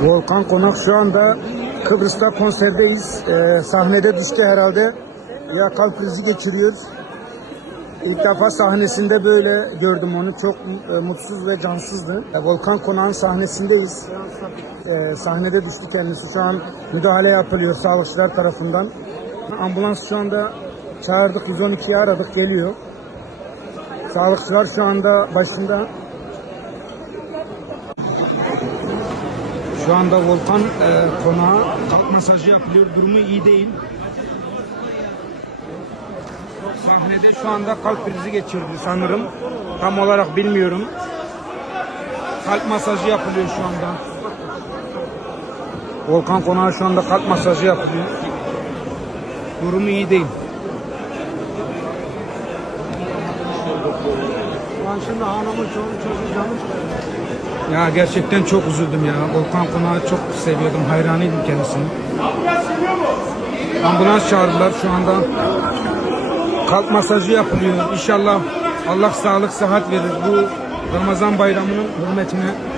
Volkan Konak şu anda Kıbrıs'ta konserdeyiz. Ee, sahnede düştü herhalde. Ya kalp krizi geçiriyor. İlk defa sahnesinde böyle gördüm onu. Çok e, mutsuz ve cansızdı. E, Volkan Konak'ın sahnesindeyiz. E, sahnede düştü kendisi. Şu an müdahale yapılıyor sağlıkçılar tarafından. Ambulans şu anda çağırdık. 112'yi aradık. Geliyor. Sağlıkçılar şu anda başında Şu anda volkan e, konağa kalp masajı yapılıyor. Durumu iyi değil. Sahnede şu anda kalp krizi geçirdi sanırım. Tam olarak bilmiyorum. Kalp masajı yapılıyor şu anda. Volkan konağa şu anda kalp masajı yapılıyor. Durumu iyi değil. Ben şimdi hanımın çoluk çocuğu canım ya gerçekten çok üzüldüm ya. Volkan Konak'ı çok seviyordum. Hayranıydım kendisini. Ambulans çağırdılar şu anda. Kalp masajı yapılıyor. İnşallah Allah sağlık sıhhat verir. Bu Ramazan bayramının hürmetine